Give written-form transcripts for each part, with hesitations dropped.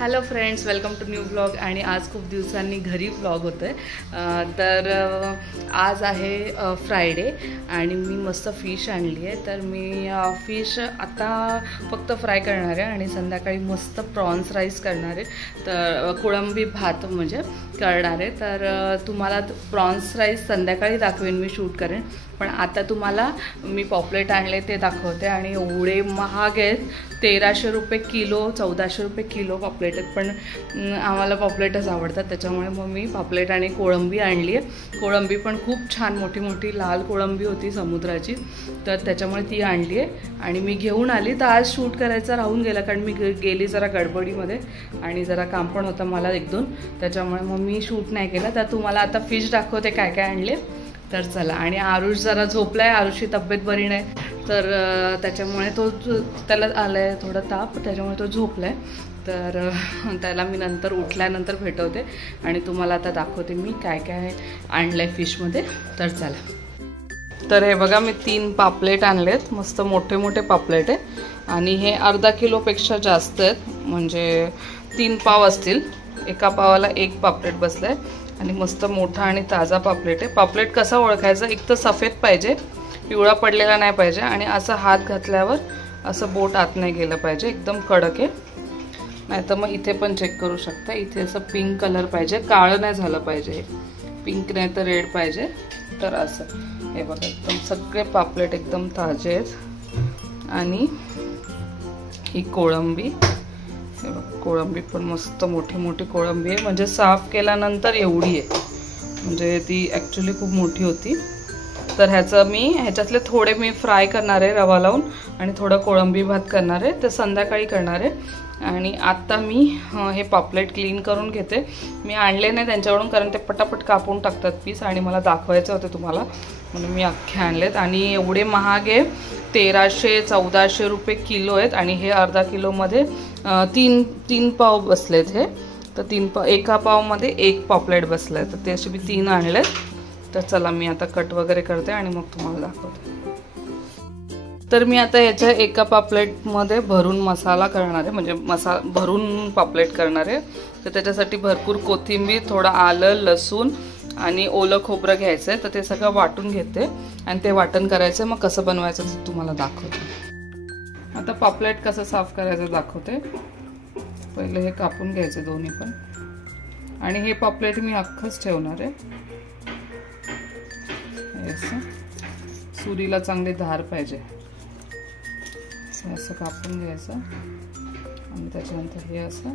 Hello friends, welcome to new blog. आणि आज खूप दिवसांनी घरी ब्लॉग होतो आहे. तर आज आहे फ्रायडे आणि मी मस्त फिश आणली आहे. तर मी फिश आता फक्त फ्राय करणार आहे आणि संध्याकाळी मस्त प्रॉन्स राईस करणार आहे. तर कोळंबी भात म्हणजे करणार आहे. तर तुम्हाला प्रॉन्स राईस संध्याकाळी दाखवेन, मी शूट करेन. पण आता तुम्हाला मी पॉपलेट आणले ते दाखवते. आणि एवढे महाग आहेत, 1300 रुपये किलो, 1400 रुपये किलो पॉपलेट आहेत. पण आम्हाला पॉपलेटच आवडतात, त्याच्यामुळे मग मी पॉपलेट आणि कोळंबी आणली आहे. कोळंबी पण खूप छान मोठी मोठी लाल कोळंबी होती समुद्राची, तर त्याच्यामुळे ती आणली आहे आणि मी घेऊन आली. तर आज शूट करायचा राहून गेला, कारण मी गेली जरा गडबडीमध्ये आणि जरा काम पण होतं मला एक दोन, त्याच्यामुळे मग मी शूट नाही केलं. तर तुम्हाला आता फिश दाखवते काय काय आणले. तर चला. आणि आरुष जरा झोपला आहे, आरुषची तब्येत बरी नाही, तर त्याच्यामुळे त्याला आलं आहे थोडं ताप, त्याच्यामुळे तो झोपला आहे. तर त्याला मी नंतर उठल्यानंतर भेटवते आणि तुम्हाला आता दाखवते मी काय काय आणलं आहे फिशमध्ये. तर चला. तर हे बघा, मी 3 पापलेट आणलेत, मस्त मोठे मोठे पापलेट आहे. आणि हे अर्धा किलोपेक्षा जास्त आहेत, म्हणजे 3 पाव असतील. एका पावाला 1 पापलेट बसलं आहे आणि मस्त मोठा आणि ताजा पापलेट आहे. पापलेट कसा ओळखायचा, एक तर सफेद पाहिजे, पिवळा पडलेला नाही पाहिजे, आणि असं हात घातल्यावर असं बोट आत नाही गेलं पाहिजे, एकदम कडक आहे. नाही तर मग इथे पण चेक करू शकता, इथे असं पिंक कलर पाहिजे, काळं नाही झालं पाहिजे, पिंक नाही तर रेड पाहिजे. तर असं हे बघा, एकदम सगळे पापलेट एकदम ताजे आहेत. आणि ही कोळंबी, कोळंबी पण मस्त मोठी मोठी कोळंबी आहे, म्हणजे साफ केल्यानंतर एवढी आहे, म्हणजे ती ॲक्च्युली खूप मोठी होती. तर ह्याच्यातले थोडे मी फ्राय करणार आहे रवा लावून, आणि थोडं कोळंबी भात करणार आहे, ते संध्याकाळी करणार आहे. आणि आत्ता मी हे पापलेट क्लीन करून घेते. मी आणले नाही त्यांच्याकडून, कारण ते पटापट कापून टाकतात पीस, आणि मला दाखवायचं होतं तुम्हाला, म्हणून मी अख्खे आणलेत. आणि एवढे महाग आहे, 1300-1400 रुपये किलो आहेत. आणि हे अर्धा किलोमध्ये 3 पाव बसलेत हे. तर एका पावमध्ये 1 पॉपलेट बसलं आहे, तर ते असे मी 3 आणलेत. तर चला, मी आता कट वगैरे करते आणि मग तुम्हाला दाखवते. तर मी आता याच्या एका पापलेटमध्ये भरून मसाला करणार आहे, म्हणजे भरून पापलेट करणार आहे. तर त्याच्यासाठी भरपूर कोथिंबीर, थोडं आलं, लसूण आणि ओलं खोबरं घ्यायचं आहे. तर ते सगळं वाटून घेते आणि ते वाटण करायचं. मग कसं बनवायचं ते तुम्हाला दाखवते. आता पापलेट कसं साफ करायचं दाखवते. पहिले हे कापून घ्यायचे दोन्ही पण, आणि हे पापलेट मी अख्खंच ठेवणार आहे. असं सुरीला चांगली धार पाहिजे, असं कापून घ्यायचं आणि त्याच्यानंतर हे असं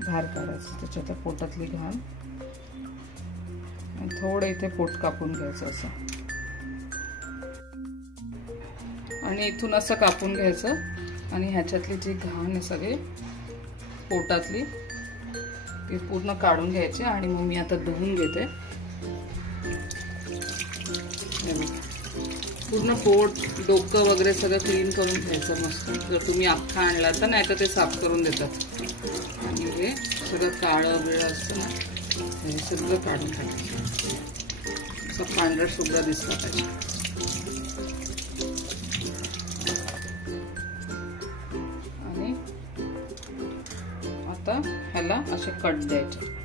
धार काढायचं, त्याच्यात पोटातली घाण, आणि थोडं इथे पोट कापून घ्यायचं असं, आणि इथून असं कापून घ्यायचं. आणि ह्याच्यातली जी घाण आहे सगळी पोटातली, ती पूर्ण काढून घ्यायची. आणि मग मी आता धुवून घेते. पूर्ण पोट, डोकं वगैरे सगळं क्लीन करून घ्यायचं मस्त. जर तुम्ही अख्खा आणला तर, नाही तर ते साफ करून देतात. आणि हे सगळं काळं बिळं असतं ना, हे सगळं काढून टाकायचं, असं पांढरा सुद्धा दिसला पाहिजे. आणि आता ह्याला असे कट द्यायचे.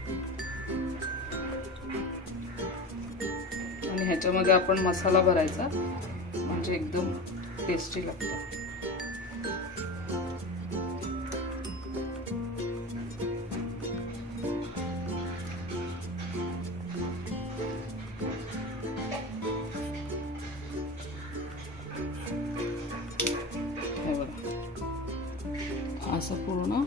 आणि ह्याच्यामध्ये आपण मसाला भरायचा, म्हणजे एकदम टेस्टी लागतं. हे बघा, असं पूर्ण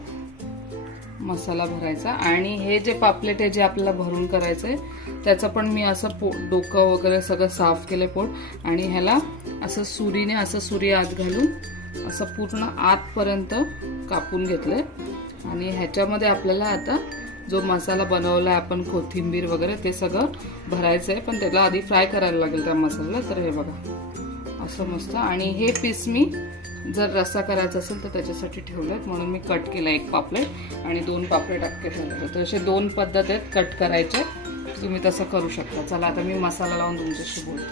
मसाला भरायचा. आणि हे जे पापलेट आहे जे आपल्याला भरून करायचंय, त्याचं पण मी असं डोकं वगैरे सगळं साफ केलं पोट, आणि ह्याला असं सुरीने, असं सुरी आत घालून असं पूर्ण आतपर्यंत कापून घेतलंय. आणि ह्याच्यामध्ये आपल्याला आता जो मसाला बनवला आहे आपण, कोथिंबीर वगैरे, ते सगळं भरायचं आहे. पण त्याला आधी फ्राय करायला लागेल त्या मसाल्याला. तर हे बघा असं मस्त. आणि हे पीस मी जर रस्सा करायचा असेल तर त्याच्यासाठी ठेवलेत, म्हणून मी कट केलं 1 पापलेट आणि 2 पापलेट अख्खे ठेवले. तर असे 2 पद्धत आहेत कट करायचे, तुम्ही तसं करू शकता. चला, आता मी मसाला लावून तुमच्याशी बोलते.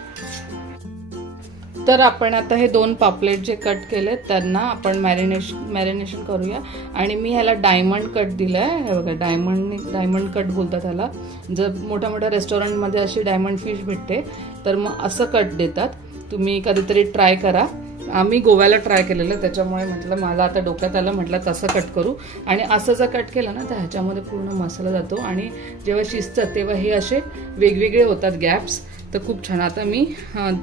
तर आपण आता हे 2 पापलेट जे कट केले त्यांना आपण मॅरिनेशन करूया. आणि मी ह्याला डायमंड कट दिलाय. हे बघा, डायमंड कट बोलतात ह्याला. जर मोठ्या मोठ्या रेस्टॉरंटमध्ये अशी डायमंड फिश भेटते तर मग असं कट देतात. तुम्ही कधीतरी ट्राय करा. आम्ही गोव्याला ट्राय केलेलं, त्याच्यामुळे म्हटलं मला आता डोक्यात आलं, म्हटलं तसं कट करू. आणि असं जर कट केलं ना तर ह्याच्यामध्ये पूर्ण मसाला जातो आणि जेव्हा शिजतं तेव्हा हे असे वेगवेगळे होतात गॅप्स. तर खूप छान. आता मी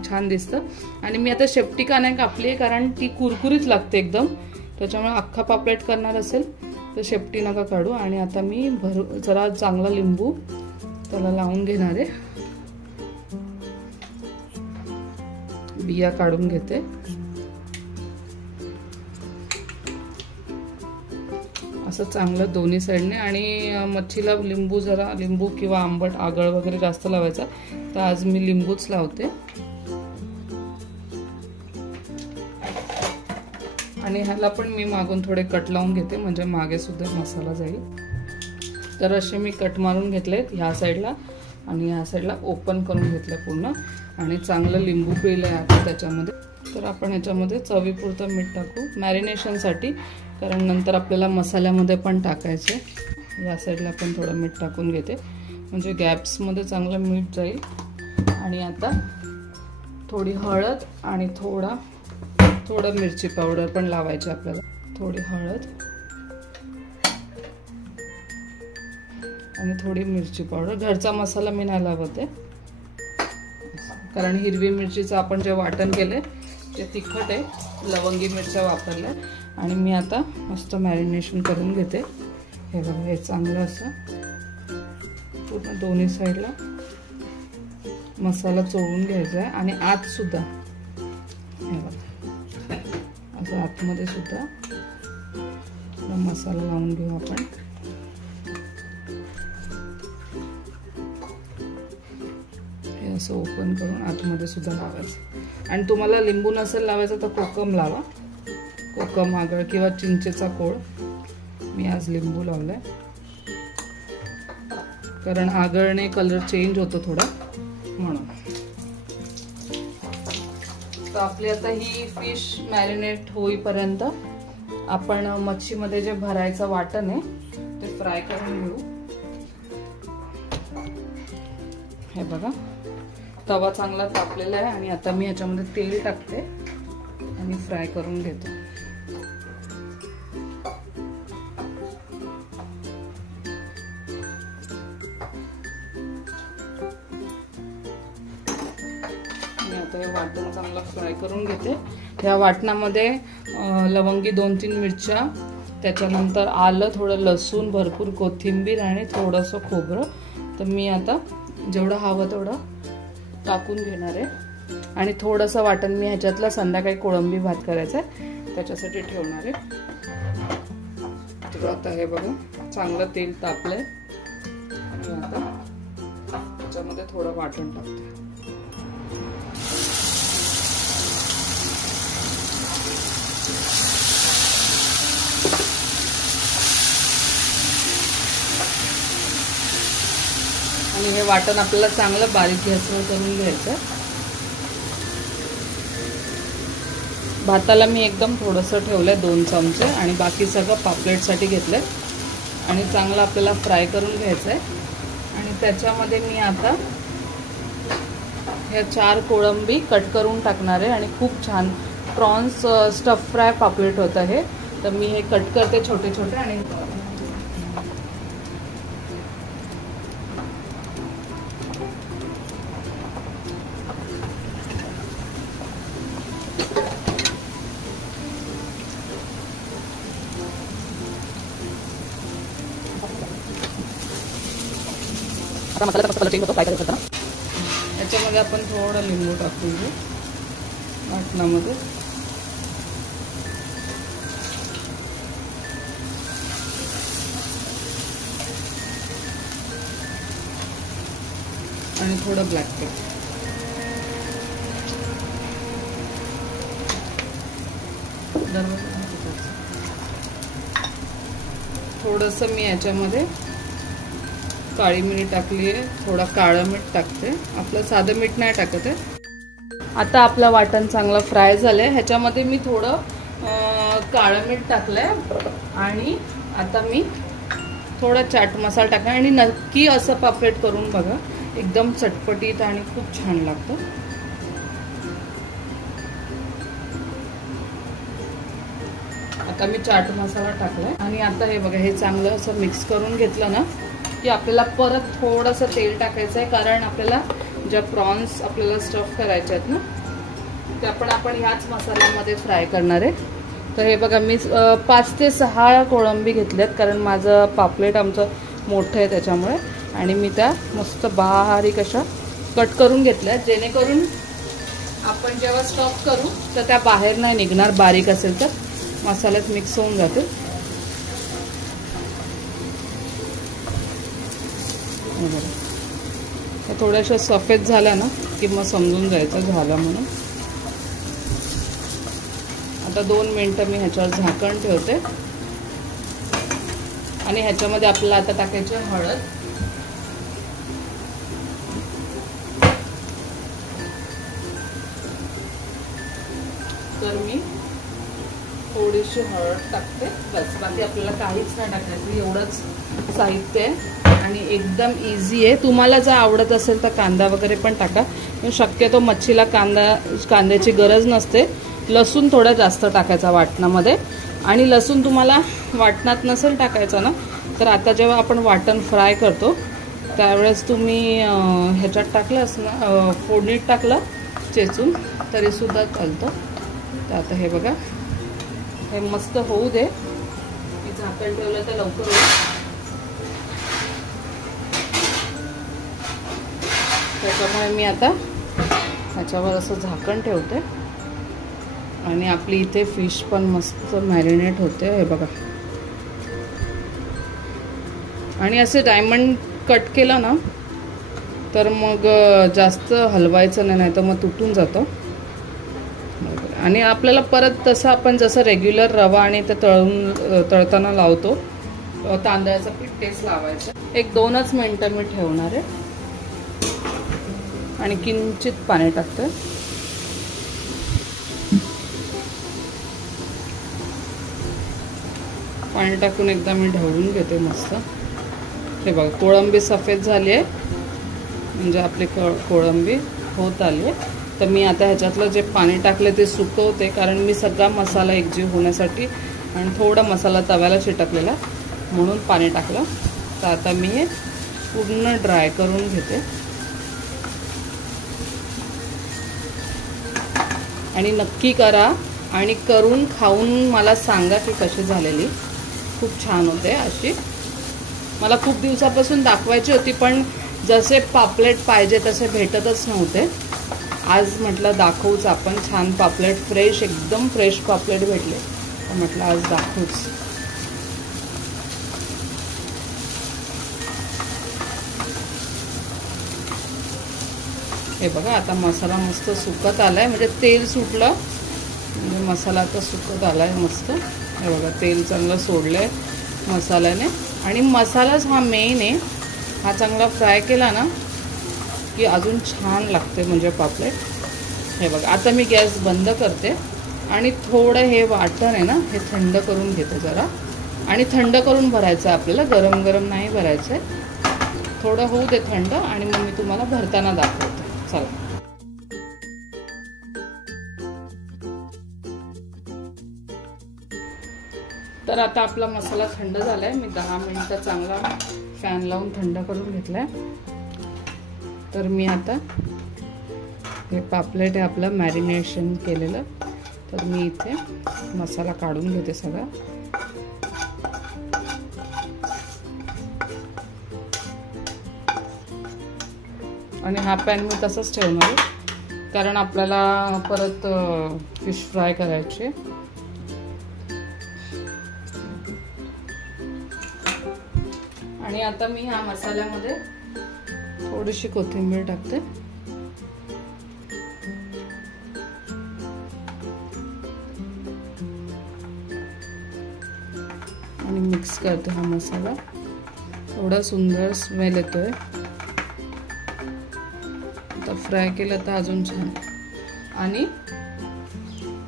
छान दिसतं. आणि मी आता शेपटी का नाही कापली आहे कारण ती कुरकुरीत लागते एकदम. त्याच्यामुळे अख्खा पापलेट करणार असेल तर शेपटी नका काढू. आणि आता मी जरा चांगला लिंबू त्याला लावून घेणार आहे. बिया काढून घेते. असं चांगलं दोन्ही साईडने. आणि मच्छीला लिंबू किंवा आंबट आगळ वगैरे जास्त लावायचा, तर आज मी लिंबूच लावते. आणि ह्याला पण मी मागून थोडे कट लावून घेते म्हणजे मागे सुद्धा मसाला जाईल. तर असे मी कट मारून घेतलेत ह्या साईडला आणि ह्या साईडला ओपन करून घेतलं पूर्ण. आणि चांगलं लिंबू पिळलंय आता त्याच्यामध्ये. तर आपण ह्याच्यामध्ये चवीपुरतं मीठ टाकू मॅरिनेशनसाठी, कारण नंतर आपल्याला मसाल्यामध्ये पण टाकायचे. या साईडला पण थोडं मीठ टाकून घेते म्हणजे गॅप्समध्ये चांगलं मीठ जाईल. आणि आता थोडी हळद आणि थोडं मिरची पावडर पण लावायची आपल्याला. थोडी हळद आणि थोडी मिरची पावडर. घरचा मसाला मी नाही लावते कारण हिरवी मिरचीचं आपण जे वाटण केलंय ते तिखट आहे. लवंगी मिरच्या वापरल्या. आणि मी आता मस्त मॅरिनेशन करून घेते. हे बघा, हे चांगलं असं पूर्ण दोन्ही साईडला मसाला चोळून घ्यायचा आहे. आणि आत सुद्धा हे बघा असं आतमध्ये सुद्धा मसाला लावून घेऊ आपण. हे असं ओपन करून आतमध्ये सुद्धा लावायचं. आणि तुम्हाला लिंबू नसेल लावायचं तर कोकम लावा. कोकम आगळ किंवा चिंचेचा कोळ. मी आज लिंबू लावलाय कारण आगळने कलर चेंज होतो थोडा म्हणून. तर आपली आता ही फिश मॅरिनेट होईपर्यंत आपण मच्छीमध्ये जे भरायचं वाटण आहे ते फ्राय करून घेऊ. हे बघा, तवा चांगला तापलेला आहे आणि आता मी ह्याच्यामध्ये तेल टाकते आणि फ्राय करून घेतो. आता हे वाटण चांगलं फ्राय करून घेते. ह्या वाटणामध्ये लवंगी 2-3 मिरच्या, त्याच्यानंतर आलं, थोडं लसूण, भरपूर कोथिंबीर आणि थोडंसं खोबरं. तर मी आता जेवढं हवं तेवढं टाकून घेणार आहे. आणि थोडंसं वाटण मी ह्याच्यातला संध्याकाळी कोळंबी भात करायचा आहे त्याच्यासाठी ठेवणार आहे. तर आता हे बघा चांगलं तेल तापलंय आणि आता त्याच्यामध्ये थोडं वाटण टाकते. आणि हे वाटण आपल्याला चांगलं बारीक गॅसवर करून घ्यायचं. भाताला मी एकदम थोडंसं ठेवलंय 2 चमचे आणि बाकी सगळं पापलेटसाठी घेतलंय. आणि चांगलं आपल्याला फ्राय करून घ्यायचं आहे. आणि त्याच्यामध्ये मी आता ह्या 4 कोळंबी कट करून टाकणार आहे. आणि खूप छान प्रॉन्स स्टफ फ्राय पापलेट होतं हे. तर मी हे कट करते छोटे छोटे. आणि मसाला कलर चेंज होतो फ्राय करताना. याच्यामध्ये आपण थोडं लिंबू टाकून घेऊ वाटणामध्ये. आणि थोडं ब्लॅक पेपर. थोडंसं मी याच्यामध्ये काळी मिरी टाकली आहे. थोडा काळं मीठ टाकते. आपलं साधं मीठ नाही टाकत आहे. आता आपलं वाटण चांगलं फ्राय झालंय. ह्याच्यामध्ये मी थोडं काळं मीठ टाकलंय आणि आता मी थोडा चाट मसाला टाकला. आणि नक्की असं पापलेट करून बघा, एकदम चटपटीत आणि खूप छान लागतं. आता मी चाट मसाला टाकलाय आणि आता हे बघा, हे चांगलं असं मिक्स करून घेतलं ना की आपल्याला परत थोडंसं तेल टाकायचं आहे, कारण आपल्याला ज्या प्रॉन्स आपल्याला स्टफ करायचे आहेत ना त्या पण आपण ह्याच मसाल्यामध्ये फ्राय करणार आहे. तर हे बघा, मी 5 ते 6 कोळंबी घेतल्यात, कारण माझं पापलेट आमचं मोठं आहे त्याच्यामुळे. आणि मी त्या मस्त बारीक अशा कट करून घेतल्यात, जेणेकरून आपण जेव्हा स्टफ करू तर त्या बाहेर नाही निघणार. बारीक असेल तर मसाल्यात मिक्स होऊन जातील. थोड्याशा सफेद झाल्या ना की मग समजून जायचं झालं म्हणून. आता 2 मिनिटं मी ह्याच्यावर झाकण ठेवते आणि ह्याच्यामध्ये आपल्याला आता टाकायची हळद. तर मी थोडीशी हळद टाकते बस, बाकी आपल्याला काहीच नाही टाकायचं. एवढंच साहित्य आहे आणि एकदम इझी आहे. तुम्हाला जर आवडत असेल तर कांदा वगैरे पण टाका, पण शक्यतो मच्छीला कांद्याची गरज नसते. लसूण थोडा जास्त टाकायचा वाटणामध्ये. आणि लसूण तुम्हाला वाटणात नसेल टाकायचा ना, तर आता जेव्हा आपण वाटण फ्राय करतो त्यावेळेस तुम्ही ह्याच्यात टाकलं असं फोडणीत टाकलं चेचून तरीसुद्धा चालतं. तर आता हे बघा, हे मस्त होऊ दे. मी झाकण ठेवलं तर लवकर होईल. त्याच्यामुळे मी आता ह्याच्यावर असं झाकण ठेवते आणि आपली इथे फिश पण मस्त मॅरिनेट होते. हे बघा, आणि असे डायमंड कट केला ना तर मग जास्त हलवायचं नाही, तर मग तुटून जातं. आणि आपल्याला परत तसं आपण जसं रेग्युलर रवा आणि ते तळताना लावतो तांदळाचं पीठ तेच लावायचं. 1-2च मिनिटं मी ठेवणार आहे आणि किंचित पाणी टाकते. पाणी टाकून एकदा मी ढवळून घेते मस्त. हे बघा, कोळंबी सफेद झाली आहे, म्हणजे आपली कोळंबी होत आली आहे. तर मी आता ह्याच्यातलं जे पाणी टाकले ते सुकवते, कारण मी सगळा मसाला एकजीव होण्यासाठी आणि थोडा मसाला तव्याला चिटकलेला म्हणून पाणी टाकलं. तर आता मी हे पूर्ण ड्राय करून घेते. आणि नक्की करा आणि करून खाऊन मला सांगा की कशी झालेली. खूप छान होते अशी. मला खूप दिवसापासून दाखवायची होती, पण जसे पापलेट पाहिजे तसे भेटतच नव्हते. आज म्हटलं दाखवूच आपण. छान पापलेट, फ्रेश, एकदम फ्रेश पापलेट भेटले, तर म्हटलं आज दाखवूच. हे बघा, आता मसाला मस्त सुकत आलाय, म्हणजे तेल सुटलं म्हणजे मसाला आता सुकत आलाय मस्त. हे बघा, तेल चांगलं सोडलंय मसाल्याने. आणि मसालाच हा मेन आहे. हा चांगला फ्राय केला ना की अजून छान लागते म्हणजे पापलेट. हे बघा, आता मी गॅस बंद करते आणि थोडं हे वाटण आहे ना हे थंड करून घेते जरा. आणि थंड करून भरायचं आपल्याला, गरम गरम नाही भरायचं आहे. थोडं होऊ दे थंड आणि मग मी तुम्हाला भरताना दाखवते. चला. तर आता आपला मसाला थंड झालाय. मी 10 मिनिटं चांगला फॅन लावून थंड करून घेतलाय. तर मी आता हे पापलेट आहे आपलं मॅरिनेशन केलेलं, तर मी इथे मसाला काढून घेते सगळा. आणि हा पॅन मी तसंच ठेवणार आहे, कारण आपल्याला परत फिश फ्राय करायची. आणि आता मी ह्या मसाल्यामध्ये थोडीशी कोथिंबीर टाकते. आणि मिक्स करते हा मसाला. एवढा सुंदर स्मेल येतोय. आता फ्राय केलं तर अजून छान. आणि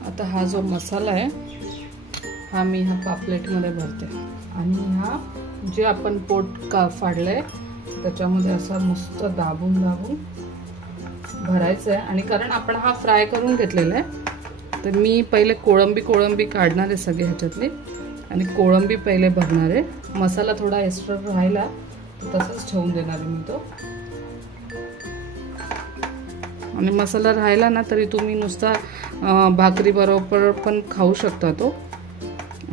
आता हा जो मसाला आहे हा मी ह्या पापलेटमध्ये भरते आणि हा जे आपण पोट फाडलंय त्याच्यामध्ये असा मस्त दाबून दाबून भरायचं आहे. आणि कारण आपण हा फ्राय करून घेतलेला आहे तर मी पहिले कोळंबी काढणार आहे सगळे ह्याच्यातली आणि कोळंबी पहिले भरणार आहे. मसाला थोडा एक्स्ट्रा राहिला तर तसंच ठेवून देणार आहे मी तो. आणि मसाला राहिला ना तरी तुम्ही नुसता भाकरी बरोबर पण खाऊ शकता तो.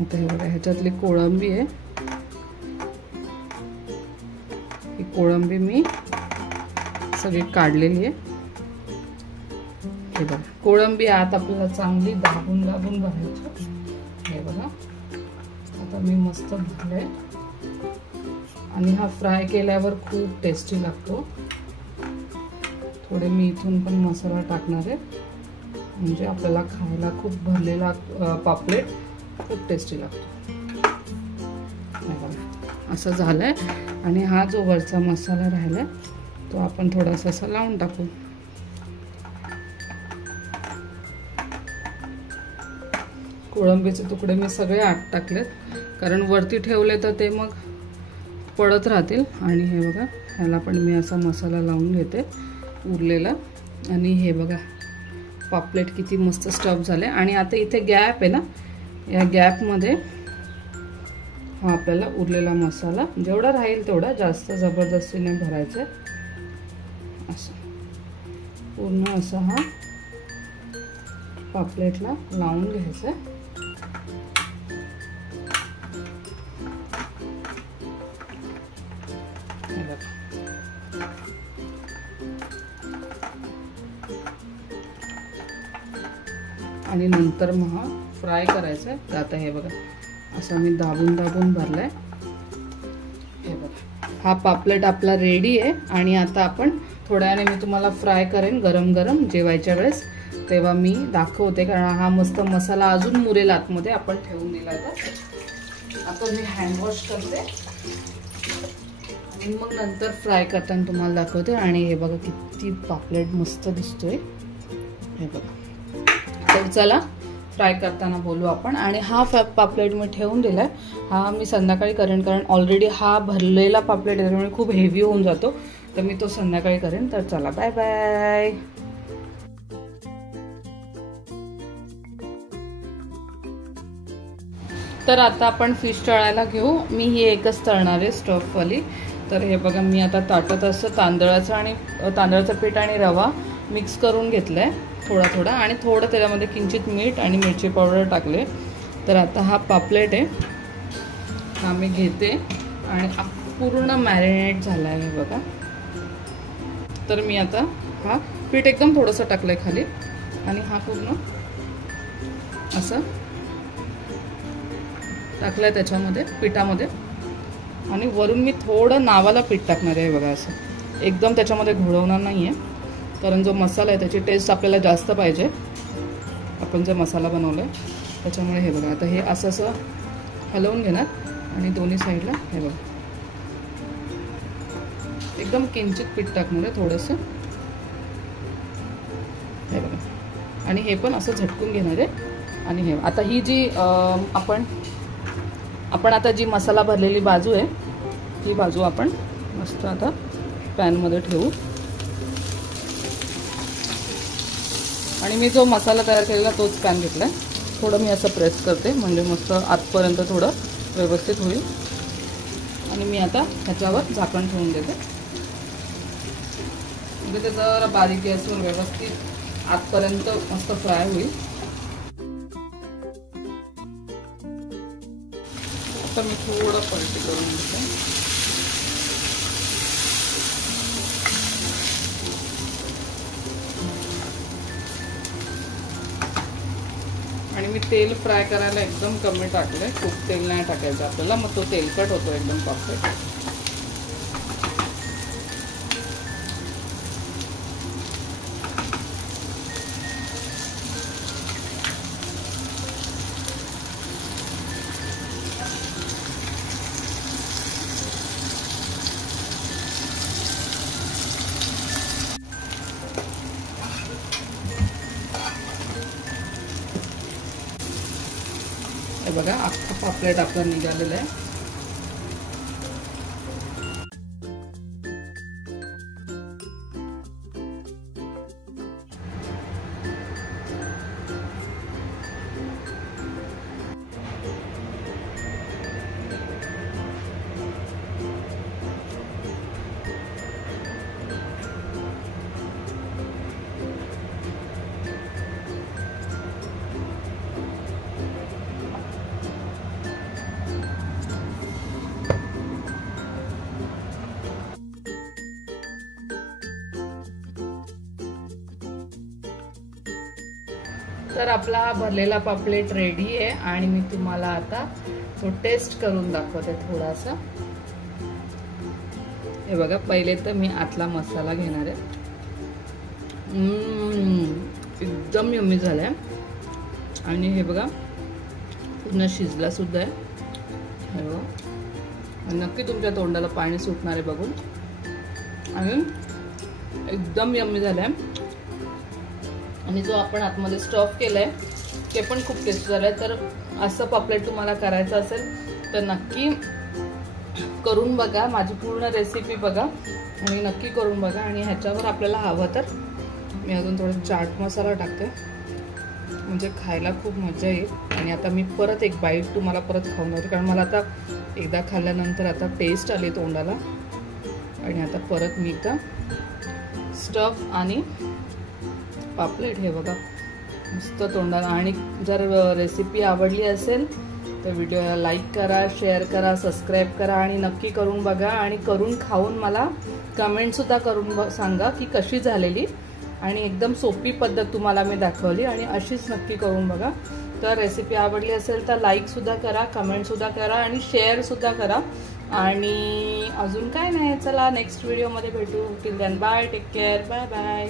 आता हे बघा ह्याच्यातली कोळंबी आहे. ही कोळंबी मी सगळी काढलेली आहे. हे बघा कोळंबी आत आपल्याला चांगली दाबून दाबून भरायची. हे बघा आता मी मस्त भरले आणि हा फ्राय केल्यावर खूप टेस्टी लागतो. थोडे मी इथून पण मसाला टाकणार आहे म्हणजे आपल्याला खायला खूप भरलेला पापलेट खूप टेस्टी लागतो. असं झालंय. आणि हा जो वरचा मसाला राहिलाय तो आपण थोडासा असा लावून टाकू. कोळंबीचे तुकडे मी सगळे आत टाकलेत कारण वरती ठेवले तर ते मग पडत राहतील. आणि हे बघा ह्याला पण मी असा मसाला लावून घेते उरलेला. आणि हे बघा पापलेट किती मस्त स्टफ झाले. आणि आता इथे गॅप आहे ना या गॅपमध्ये हा आपल्याला उरलेला मसाला जेवढा राहील तेवढा जास्त जबरदस्तीने भरायचा. असं पूर्ण असा हा पापलेटला लावून घ्यायचा. आणि नंतर मग हा फ्राय करायचा. तर आता हे बघा असं मी दाबून दाबून भरलाय. हे बघा हा पापलेट आपला रेडी आहे. आणि आता आपण थोड्या वेळाने मी तुम्हाला फ्राय करेन गरम गरम जेवायच्या वेळेस तेव्हा मी दाखवते कारण हा मस्त मसाला अजून मुरेल आतमध्ये आपण ठेवून दिला तर. आता मी हँडवॉश करते आणि मग नंतर फ्राय करताना तुम्हाला दाखवते. आणि हे बघा किती पापलेट मस्त दिसतोय. हे बघा तर चला फ्राय करताना बोलू आपण. आणि हा पापलेट मी ठेवून दिलाय. हा मी संध्याकाळी करेन कारण ऑलरेडी हा भरलेला पापलेट त्याच्यामुळे खूप हेवी होऊन जातो तर मी तो संध्याकाळी करेन. तर चला बाय बाय. तर आता आपण फिश तळायला घेऊ. मी ही एकच तळणार आहे स्टफवाली. तर हे बघा मी आता ताटत असं तांदळाचं पीठ आणि रवा मिक्स करून घेतलाय थोडा थोडा आणि थोडं त्याच्यामध्ये किंचित मीठ आणि मिरची पावडर टाकले. तर आता हा पापलेट आहे हा मी घेते आणि पूर्ण मॅरिनेट झाला आहे हे बघा. तर मी आता हा पीठ एकदम थोडंसं टाकलंय खाली आणि हा पूर्ण असं टाकलंय त्याच्यामध्ये पिठामध्ये. आणि वरून मी थोडं नावाला पीठ टाकणार आहे बघा. असं एकदम त्याच्यामध्ये घोळवणार नाही आहे कारण जो मसाला आहे त्याची टेस्ट आपल्याला जास्त पाहिजे आपण जो मसाला बनवला आहे त्याच्यामुळे. हे बघा आता हे असं असं हलवून घेणार आणि दोन्ही साईडला हे बघा एकदम किंचित पीठ टाकणार आहे थोडंसं. हे बघा आणि हे पण असं झटकून घेणार आहे. आणि हे आता ही जी आपण आता जी मसाला भरलेली बाजू आहे ही बाजू आपण मस्त आता पॅनमध्ये ठेवू. आणि मी जो मसाला तयार केलेला तोच पॅन घेतला आहे. थोडं मी असं प्रेस करते म्हणजे मस्त आतपर्यंत थोडं व्यवस्थित होईल. आणि मी आता ह्याच्यावर झाकण ठेवून देते म्हणजे ते जरा बारीक गॅसवर व्यवस्थित आतपर्यंत मस्त फ्राय होईल. आता मी थोडं पलटी करून घेते. आणि मी तेल फ्राय करायला एकदम कमी टाकलंय. खूप तेल नाही टाकायचं आपल्याला मग तो तेलकट होतो एकदम परफेक्ट. बघा अख्खा पापलेट आपला निघालेला आहे. तर आपला हा भरलेला पापलेट रेडी आहे आणि मी तुम्हाला आता तो टेस्ट करून दाखवते थोडासा. हे बघा, पहिले तर मी आतला मसाला घेणार आहे. एकदम यम्मी झालाय आणि हे बघा पूर्ण शिजला सुद्धा आहे. हे बघा, नक्की तुमच्या तोंडाला पाणी सुटणार आहे बघून. आणि एकदम यम्मी झालाय. आणि जो आपण आतमध्ये स्टफ केलाय ते पण खूप टेस्ट झालाय. तर असं पापलेट तुम्हाला करायचं असेल तर नक्की करून बघा. माझी पूर्ण रेसिपी बघा आणि नक्की करून बघा. आणि ह्याच्यावर आपल्याला हवं तर मी अजून थोडं चाट मसाला टाकते, म्हणजे खायला खूप मजा येईल. आणि आता मी परत एक बाईट तुम्हाला परत खाऊन, कारण मला आता एकदा खाल्ल्यानंतर आता टेस्ट आली तोंडाला. आणि आता परत मी एकदा स्टफ आणि पापलेट, हे बघा मस्त तोंडाला. आणि जर रेसिपी आवडली असेल तर व्हिडिओला लाईक करा, शेअर करा, सबस्क्राईब करा आणि नक्की करून बघा. आणि करून खाऊन मला कमेंटसुद्धा करून सांगा की कशी झालेली. आणि एकदम सोपी पद्धत तुम्हाला मी दाखवली आणि अशीच नक्की करून बघा. तर रेसिपी आवडली असेल तर लाईकसुद्धा करा, कमेंटसुद्धा करा आणि शेअरसुद्धा करा. आणि अजून काय नाही, चला नेक्स्ट व्हिडिओमध्ये भेटू. Till then bye, take care, bye bye.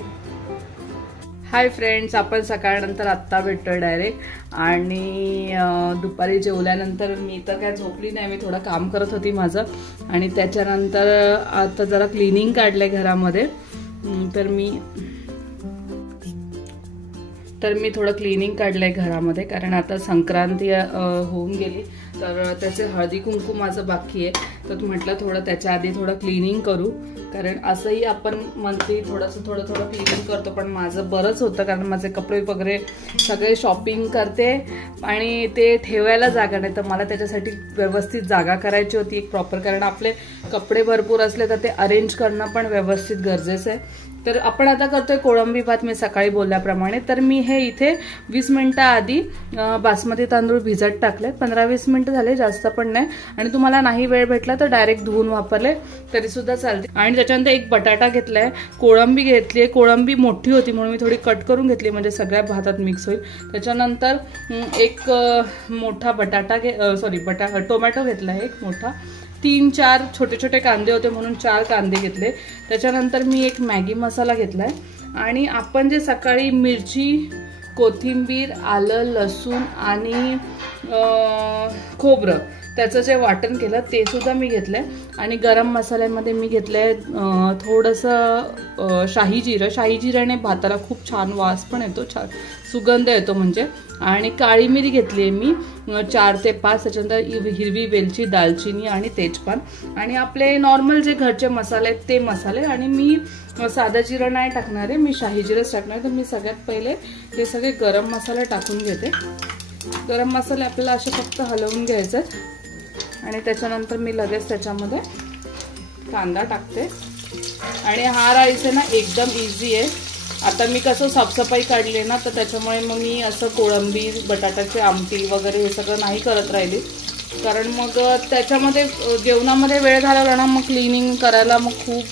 Hi friends, आपण सकाळनंतर आत्ता भेटतोय डायरेक्ट. आणि दुपारी जेवल्यानंतर मी तर काय झोपली नाही, मी थोडं काम करत होती माझं. आणि त्याच्यानंतर आता जरा क्लिनिंग काढलंय घरामध्ये. तर मी थोडं क्लिनिंग काढलंय घरामध्ये, कारण आता संक्रांती होऊन गेली. तर त्याचे हळदी कुंकू माझं बाकी आहे. तर म्हटलं थोडं त्याच्या आधी थोडं क्लिनिंग करू, कारण असंही आपण मंथली थोडं क्लिनिंग करतो. पण माझं बरंच होतं, कारण माझे कपडे वगैरे सगळे शॉपिंग करते आणि ते ठेवायला जागा नाही. तर मला त्याच्यासाठी व्यवस्थित जागा करायची होती एक प्रॉपर, कारण आपले कपडे भरपूर असले तर ते अरेंज करणं पण व्यवस्थित गरजेचं आहे. तर आपण आता करतोय कोळंबी भात, मी सकाळी बोलल्याप्रमाणे. तर मी हे इथे 20 मिनिटं आधी बासमती तांदूळ भिजत टाकले. 15-20 मिनिटं झाले, जास्त पण नाही. आणि तुम्हाला नाही वेळ भेटला तर डायरेक्ट धुवून वापरले तरी सुद्धा चालते. आणि त्याच्यानंतर एक बटाटा घेतलाय, कोळंबी घेतली. कोळंबी मोठी होती म्हणून मी थोडी कट करून घेतली, म्हणजे सगळ्या भातात मिक्स होईल. त्याच्यानंतर एक मोठा टोमॅटो घेतला आहे एक मोठा. 3-4 छोटे छोटे कांदे होते म्हणून 4 कांदे घेतले. त्याच्यानंतर मी एक मॅगी मसाला घेतलाय. आणि आपण जे सकाळी मिरची, कोथिंबीर, आलं, लसूण आणि खोबरं त्याचं जे वाटण केलं ते सुद्धा मी घेतलंय. आणि गरम मसाल्यामध्ये मी घेतलंय थोडंसं शाही जिऱ्याने भाताला खूप छान वास पण येतो, छान सुगंध येतो म्हणजे. आणि काळी मिरी घेतली आहे मी 4 ते 5. त्याच्यानंतर हिरवी वेलची, दालचिनी आणि तेजपान. आणि आपले नॉर्मल जे घरचे मसाले आहेत ते मसाले. आणि मी साधा जिरं नाही टाकणार आहे, मी शाही जिरंच टाकणार आहे. तर मी सगळ्यात पहिले हे सगळे गरम मसाले टाकून घेते. गरम मसाले आपल्याला असे फक्त हलवून घ्यायचे. आणि त्याच्यानंतर मी लगेच त्याच्यामध्ये कांदा टाकते. आणि हा राईस आहे ना एकदम इझी आहे. आता मी कसं साफसफाई काढली ना, तर त्याच्यामुळे मग मी असं कोळंबी, बटाट्याची आमटी वगैरे हे सगळं नाही करत राहिली. कारण मग त्याच्यामध्ये जेवणामध्ये वेळ घालवला ना, मग क्लिनिंग करायला मग खूप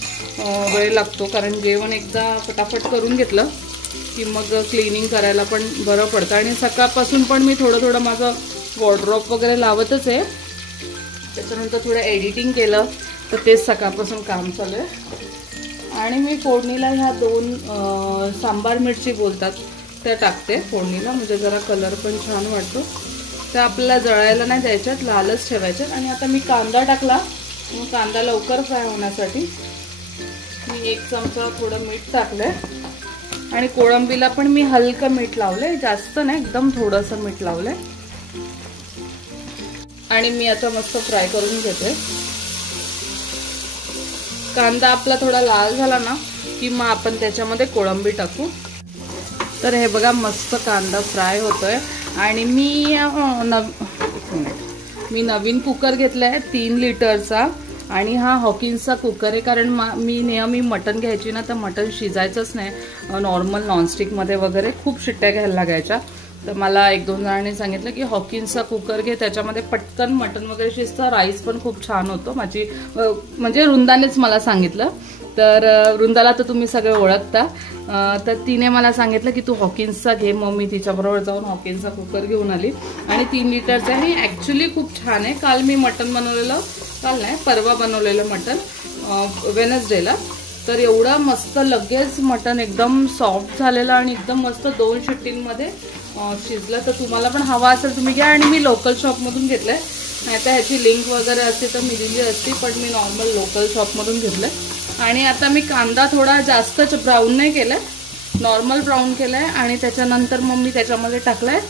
वेळ लागतो. कारण जेवण एकदा फटाफट करून घेतलं की मग क्लिनिंग करायला पण बरं पडतं. आणि सकाळपासून पण मी थोडं माझं वॉर्डरोब वगैरे लावतच आहे. त्याच्यानंतर थोडं एडिटिंग केलं, तर तेच सकाळपासून काम चालू आहे. आणि मी फोडणीला ह्या 2 सांबार मिरची बोलतात त्या टाकते फोडणीला, म्हणजे जरा कलर पण छान वाटतो. तर आपल्याला जळायला नाही द्यायच्यात, लालच ठेवायच्यात. आणि आता मी कांदा टाकला, मग कांदा लवकर फ्राय होण्यासाठी मी 1 चमचा थोडं मीठ टाकलंय. आणि कोळंबीला पण मी हलकं मीठ लावलंय, जास्त नाही, एकदम थोडंसं मीठ लावलंय. आणि मी आता मस्त फ्राय करून घेते. कांदा आपला थोडा लाल झाला ना की मग आपण त्याच्यामध्ये कोळंबी टाकू. तर हे बघा मस्त कांदा फ्राय होतोय. आणि मी नवीन कुकर घेतलाय 3 लिटरचा. आणि हा हॉकिन्सचा कुकर आहे, कारण मी नेहमी मटण घ्यायची ना तर मटण शिजायचंच नाही नॉर्मल नॉनस्टिकमध्ये वगैरे, खूप शिट्ट्या घ्यायला लागायच्या. तर मला 1-2 जणांनी सांगितलं की हॉकिन्सचा कुकर घे, त्याच्यामध्ये पटकन मटण वगैरे शिजतं, राईस पण खूप छान होतो. म्हणजे वृंदानेच मला सांगितलं. तर वृंदाला तर तुम्ही सगळे ओळखता. तर तिने मला सांगितलं की तू हॉकिन्सचा घे. मग मी तिच्याबरोबर जाऊन हॉकिन्सचा कुकर घेऊन आली. आणि 3 लिटरचा आहे. ॲक्च्युली खूप छान आहे. काल मी मटण बनवलेलं, काल नाही परवा बनवलेलं मटण वेनसडेला. तर एवढं मस्त लगेच मटण एकदम सॉफ्ट झालेलं आणि एकदम मस्त 2 शिट्टींमध्ये शिजलं. तर तुम्हाला पण हवा असेल तुम्ही घ्या. आणि मी लोकल शॉपमधून घेतलंय, नाही तर ह्याची लिंक वगैरे असते तर मी दिली असती, पण मी नॉर्मल लोकल शॉपमधून घेतलंय. आणि आता मी कांदा थोडा जास्तच ब्राऊन नाही केलाय, नॉर्मल ब्राऊन केलाय. आणि त्याच्यानंतर मग मी त्याच्यामध्ये टाकलाय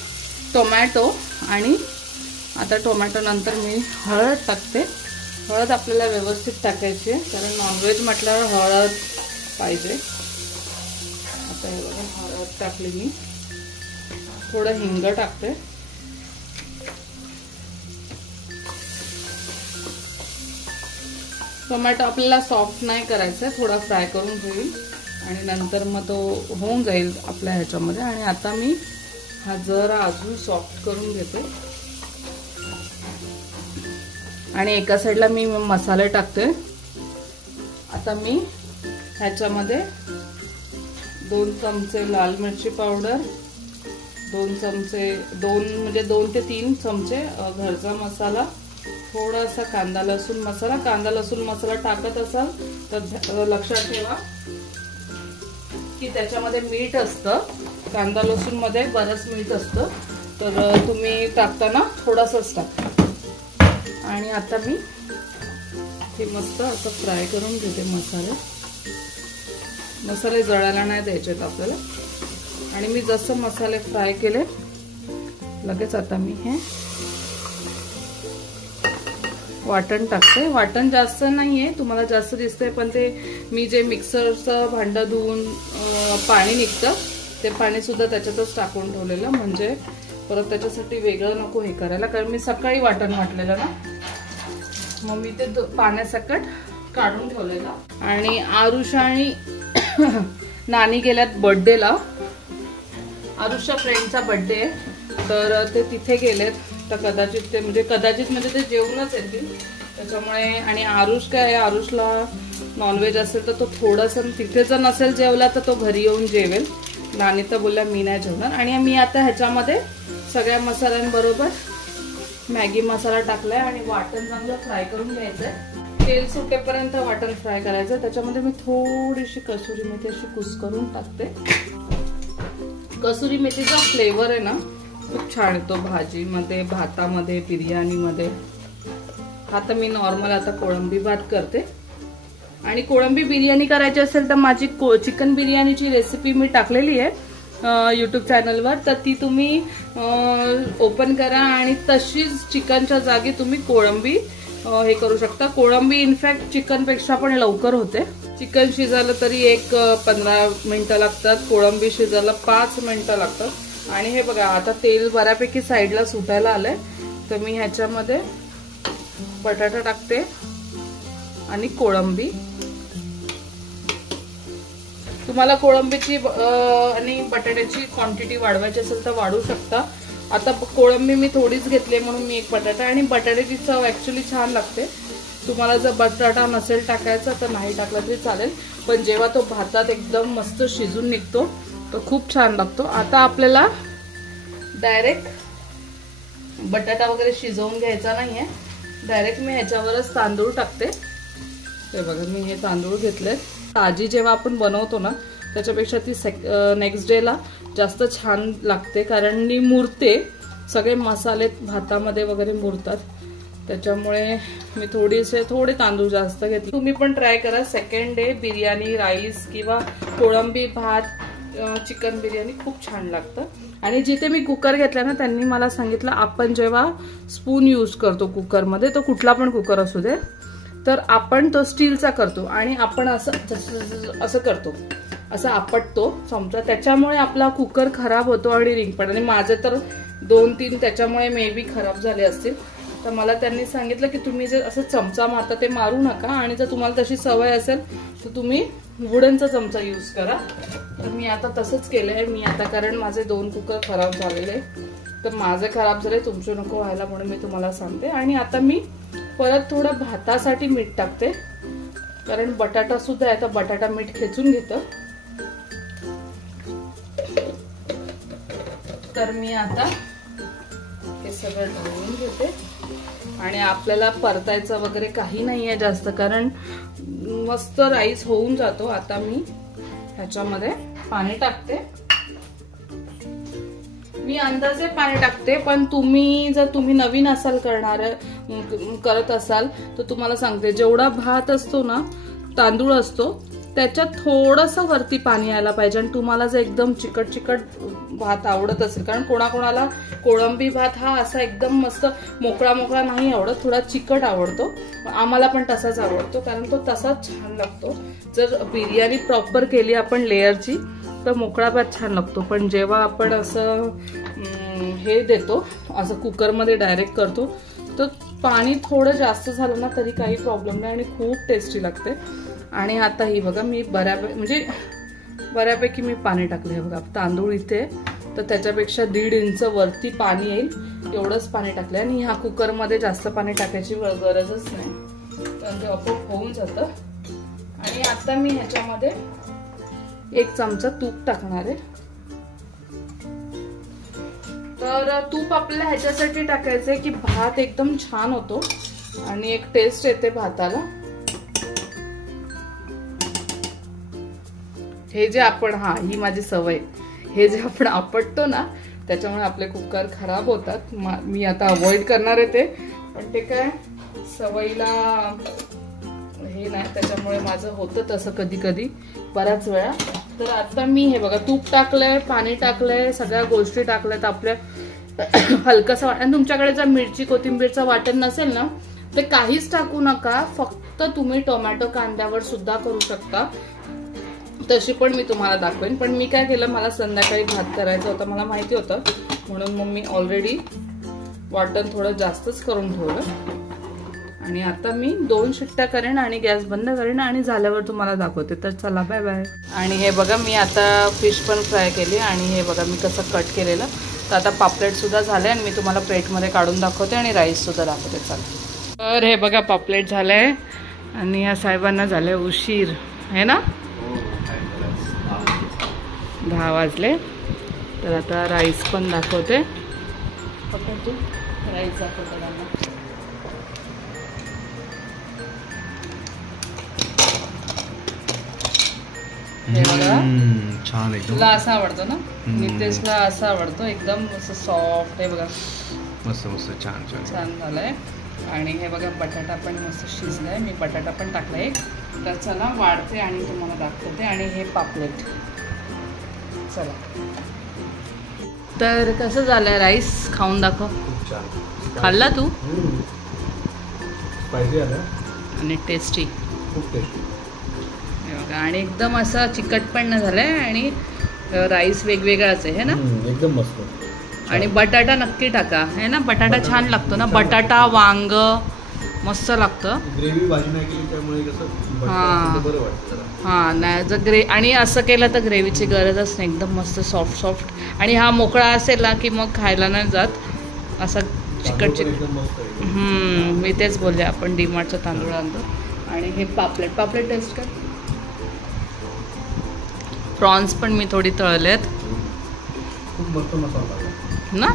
टोमॅटो. आणि आता टोमॅटो नंतर मी हळद टाकते. हळद आपल्याला व्यवस्थित टाकायची आहे, कारण नॉनव्हेज म्हटल्यावर हळद पाहिजे. आता हे बघा हळद टाकली मी. थोडं हिंग टाकते. टोमॅटो आपल्याला सॉफ्ट नाही करायचं, थोडा फ्राय करून घेईल आणि नंतर मग तो होऊन जाईल आपल्या ह्याच्यामध्ये. आणि आता मी हा जरा अजून सॉफ्ट करून घेते. आणि एका साईडला मी मसाले टाकते. आता मी ह्याच्यामध्ये 2 चमचे लाल मिरची पावडर, 2 ते 3 चमचे घरचा मसाला, थोडासा कांदा लसूण मसाला टाकत असाल तर लक्षात ठेवा की त्याच्यामध्ये मीठ असतं. कांदा लसूण मध्ये बरंच मीठ असतं, तर तुम्ही टाकताना थोडासाच टाका. आणि आता मी हे मस्त असं फ्राय करून घेते. मसाले जळायला नाही द्यायचे आपल्याला. आणि मी जसं मसाले फ्राय केले लगेच आता मी हे वाटण टाकते. वाटण जास्त नाहीये, तुम्हाला जास्त दिसतंय, पण ते मी जे मिक्सरचं भांडं धुवून पाणी निघतं ते पाणी सुद्धा त्याच्यातच टाकून ठेवलेलं, म्हणजे परत त्याच्यासाठी वेगळं नको हे करायला. कारण मी सकाळी वाटण वाटलेलं ना, मग मी ते पाण्यासकट काढून ठेवलेलं. आणि आरुषा आणि नानी गेल्यात बर्थडेला. आरुषच्या फ्रेंडचा बर्थडे आहे, तर ते तिथे गेलेत. तर कदाचित ते जेवूनच येतील त्याच्यामुळे. आणि आरुष काय, आरुषला नॉनव्हेज असेल तर तो थोडंसं, तिथे जर नसेल जेवला तर तो घरी येऊन जेवेल. नानी तर बोलला मी नाही जेवणार. आणि मी आता ह्याच्यामध्ये सगळ्या मसाल्यांबरोबर मॅगी मसाला टाकलाय आणि वाटण चांगलं फ्राय करून घ्यायचंय. तेल सुटेपर्यंत वाटण फ्राय करायचं. त्याच्यामध्ये मी थोडीशी कसुरी मेथी अशी कुस्करून टाकते. कसुरी मेथीचा फ्लेवर आहे ना खूप छान येतो भाजीमध्ये, भातामध्ये, बिर्याणीमध्ये. आता मी नॉर्मल आता कोळंबी भात करते. आणि कोळंबी बिर्याणी करायची असेल तर माझी चिकन बिर्याणीची रेसिपी मी टाकलेली आहे यूट्यूब चॅनलवर, तर ती तुम्ही ओपन करा आणि तशीच चिकनच्या जागी तुम्ही कोळंबी हे करू शकता. कोळंबी इनफॅक्ट चिकनपेक्षा पण लवकर होते. चिकन शिजायला तरी 15 मिनिटं लागतात, कोळंबी शिजायला 5 मिनिटं लागतात. आणि हे बघा आता तेल बऱ्यापैकी साईडला सुटायला आलंय, तर मी ह्याच्यामध्ये बटाटा टाकते आणि कोळंबी. तुम्हाला कोळंबीची आणि बटाट्याची क्वांटिटी वाढवायची असेल तर वाढवू शकता. आता कोळंबी मी थोडीच घेतली म्हणून मी 1 बटाटा. आणि बटाट्याची चव ऍक्च्युली छान लागते. तुम्हाला जर बटाटा नसेल टाकायचा तर नाही टाकला तरी चालेल, पण जेव्हा तो भातात एकदम मस्त शिजून निघतो तो खूप छान लागतो. आता आपल्याला डायरेक्ट बटाटा वगैरे शिजवून घ्यायचा नाहीये, डायरेक्ट मी ह्याच्यावरच तांदूळ टाकते. ते बघा मी हे तांदूळ घेतले. ताजी जेव्हा आपण बनवतो ना त्याच्यापेक्षा ती नेक्स्ट डेला जास्त छान लागते, कारण ती मुरते, सगळे मसाले भातामध्ये वगैरे मुरतात. त्याच्यामुळे मी थोडे तांदूळ जास्त घेतले. तुम्ही पण ट्राय करा. सेकंड डे बिर्याणी राईस किंवा कोळंबी भात चिकन बिर्याणी खूप छान लागतं. आणि जिथे मी कुकर घेतला ना त्यांनी मला सांगितलं आपण जेव्हा स्पून यूज करतो कुकरमध्ये, तो कुठला पण कुकर असू दे, तर आपण तो स्टीलचा करतो आणि आपण असं करतो, असं आपटतो चमचा, त्याच्यामुळे आपला कुकर खराब होतो आणि रिंग पडतो. आणि माझे तर 2-3 त्याच्यामुळे मे बी खराब झाले असतील. तर मला त्यांनी सांगितलं की तुम्ही जे असं चमचा मारता ते मारू नका, आणि जर तुम्हाला तशी सवय असेल तर तुम्ही वुडनचा चमचा यूज करा. तर मी आता तसंच केलं आहे. मी आता कारण माझे 2 कुकर खराब झालेले, तर माझे खराब झाले, तुमचे नको व्हायला म्हणून मी तुम्हाला सांगते. आणि आता मी परत थोडं भातासाठी मीठ टाकते, कारण बटाटा सुद्धा आहे, तर बटाटा मीठ खेचून घेतं. तर मी आता हे सगळं ढवळून घेते. आणि आपल्याला परतायचं वगैरे काही नाहीये जास्त, कारण मस्त राईस होऊन जातो. आता मी ह्याच्यामध्ये पाणी टाकते. मी अंदाजे पाणी टाकते, पण जर तुम्ही नवीन असाल करत असाल तर तुम्हाला सांगते, जेवढा भात असतो ना, तांदूळ असतो, त्याच्यात थोडंसं वरती पाणी यायला पाहिजे. आणि तुम्हाला जर एकदम चिकट भात आवडत असेल, कारण कोणाकोणाला कोळंबी भात हा असा एकदम मस्त मोकळा नाही आवडत, थोडा चिकट आवडतो. आम्हाला पण तसाच आवडतो, कारण तो तसाच छान लागतो. जर बिर्याणी प्रॉपर केली आपण लेअरची तर मोकळा भात छान लागतो. पण जेव्हा आपण असं हे देतो, असं कुकरमध्ये डायरेक्ट करतो, तर पाणी थोडं जास्त झालं ना तरी काही प्रॉब्लेम नाही आणि खूप टेस्टी लागते. आणि आता ही बघा मी बऱ्यापैकी मी पाणी टाकले आहे बघा. तांदूळ इथे तर त्याच्यापेक्षा 1.5 इंच वरती पाणी येईल एवढंच पाणी टाकलंय. आणि ह्या कुकरमध्ये जास्त पाणी टाकायची गरजच नाही, कारण ते आपोआप होऊन जातं. आणि आता मी ह्याच्यामध्ये 1 चमचा तूप टाकणार आहे. तर तूप आपल्याला ह्याच्यासाठी टाकायचंय की भात एकदम छान होतो आणि एक टेस्ट येते भाताला. हे जे आपण ही माझी सवय, हे जे आपण आपटतो ना त्याच्यामुळे आपले कुकर खराब होतात. मी आता अवॉइड करणार आहे ते, पण ते काय सवयीला हे नाही, त्याच्यामुळे माझं होतं तसं कधी बऱ्याच वेळा. तर आता मी हे बघा तूप टाकलंय, पाणी टाकलंय, सगळ्या गोष्टी टाकल्यात आपल्या. हलकंसं आणि तुमच्याकडे जर मिरची कोथिंबीरचं वाटण नसेल ना तर काहीच टाकू नका, फक्त तुम्ही टोमॅटो कांद्यावर सुद्धा करू शकता. तशी पण मी तुम्हाला दाखवेन. पण मी काय केलं, मला संध्याकाळी भात करायचा होता, मला माहिती होतं, म्हणून मग मी ऑलरेडी वाटण थोडं जास्तच करून ठेवलं. आणि आता मी 2 शिट्ट्या करेन आणि गॅस बंद करेन आणि झाल्यावर तुम्हाला दाखवते. तर चला बाय बाय. आणि हे बघा मी आता फिश पण फ्राय केली आणि हे बघा मी कसं कट केलेलं. तर आता पापलेट सुद्धा झाले आणि मी तुम्हाला प्लेटमध्ये काढून दाखवते आणि राईस सुद्धा दाखवते. चला. तर हे बघा पापलेट झालंय आणि या साहेबांना झालंय उशीर आहे ना, 10 वाजले. तर आता राईस पण दाखवते. पकड तू राईस दाखवते त्यांना. हे बघा छान एकदम. तुला असा आवडतो ना, नितेशला असा आवडतो, एकदम असं सॉफ्ट. हे बघा मस्त मस्त छान छान छान झालंय. आणि हे बघा बटाटा पण मस्त शिजलाय, मी बटाटा पण टाकलाय. तर चला वाढते आणि तुम्हाला दाखवते. आणि हे पापलेट चला. तर कसं झालंय राईस, खाऊन दाखव. खूप छान. खाल्ला तू? स्पायसी आला आणि टेस्टी, खूप टेस्टी. आणि एकदम असा चिकट पण न झालाय आणि राईस वेगवेगळाच आहे ना, एकदम मस्त. आणि बटाटा नक्की टाका, है ना, बटाटा छान लागतो ना, बटाटा वांग मस्त लागतं. ग्रेव्ही भाजी नाही केली त्यामुळे कसं बरं वाटतं. हां नाही जर आणि असं केलं तर ग्रेव्हीची गरजच नाही, एकदम मस्त सॉफ्ट. आणि हा मोकळा असेल ना की मग खायला नाही जात, असा चिकट. मी तेच बोलले, आपण डीमार्टचा तांदूळ आणतो. आणि हे पापलेट टेस्ट कर. प्रॉन्स पण मी थोडी तळलेत, खूप मस्त मसाला ना,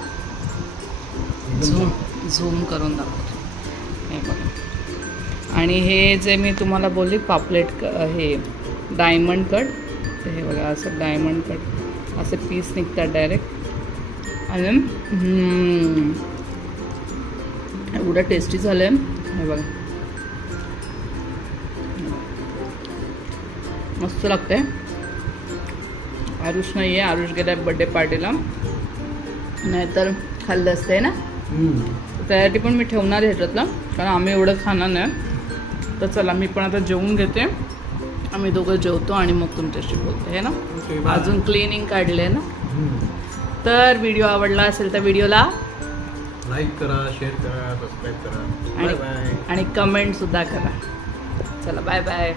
झूम करून दाखवतो. हे बघा. आणि हे जे मी तुम्हाला बोलली पापलेट, हे डायमंड कट, तर हे बघा असं डायमंड कट असे पीस निघतात डायरेक्ट. आणि एवढं टेस्टी झालं आहे. हे बघा मस्त लागतंय. आरुष नाही आहे, आरुष गेला बड्डे पार्टीला, नाहीतर खाल्लं असते ना. त्यासाठी पण मी ठेवणार ह्याच्यातलं, कारण आम्ही एवढं खाणार नाही. तर चला मी पण आता जेवून घेते, आम्ही दोघं जेवतो आणि मग तुमच्याशी बोलतो आहे ना. अजून क्लिनिंग काढले ना. तर व्हिडिओ आवडला असेल तर व्हिडिओला लाईक करा, शेअर करा, सबस्क्राईब करा, बाय बाय आणि कमेंट सुद्धा करा. चला बाय बाय.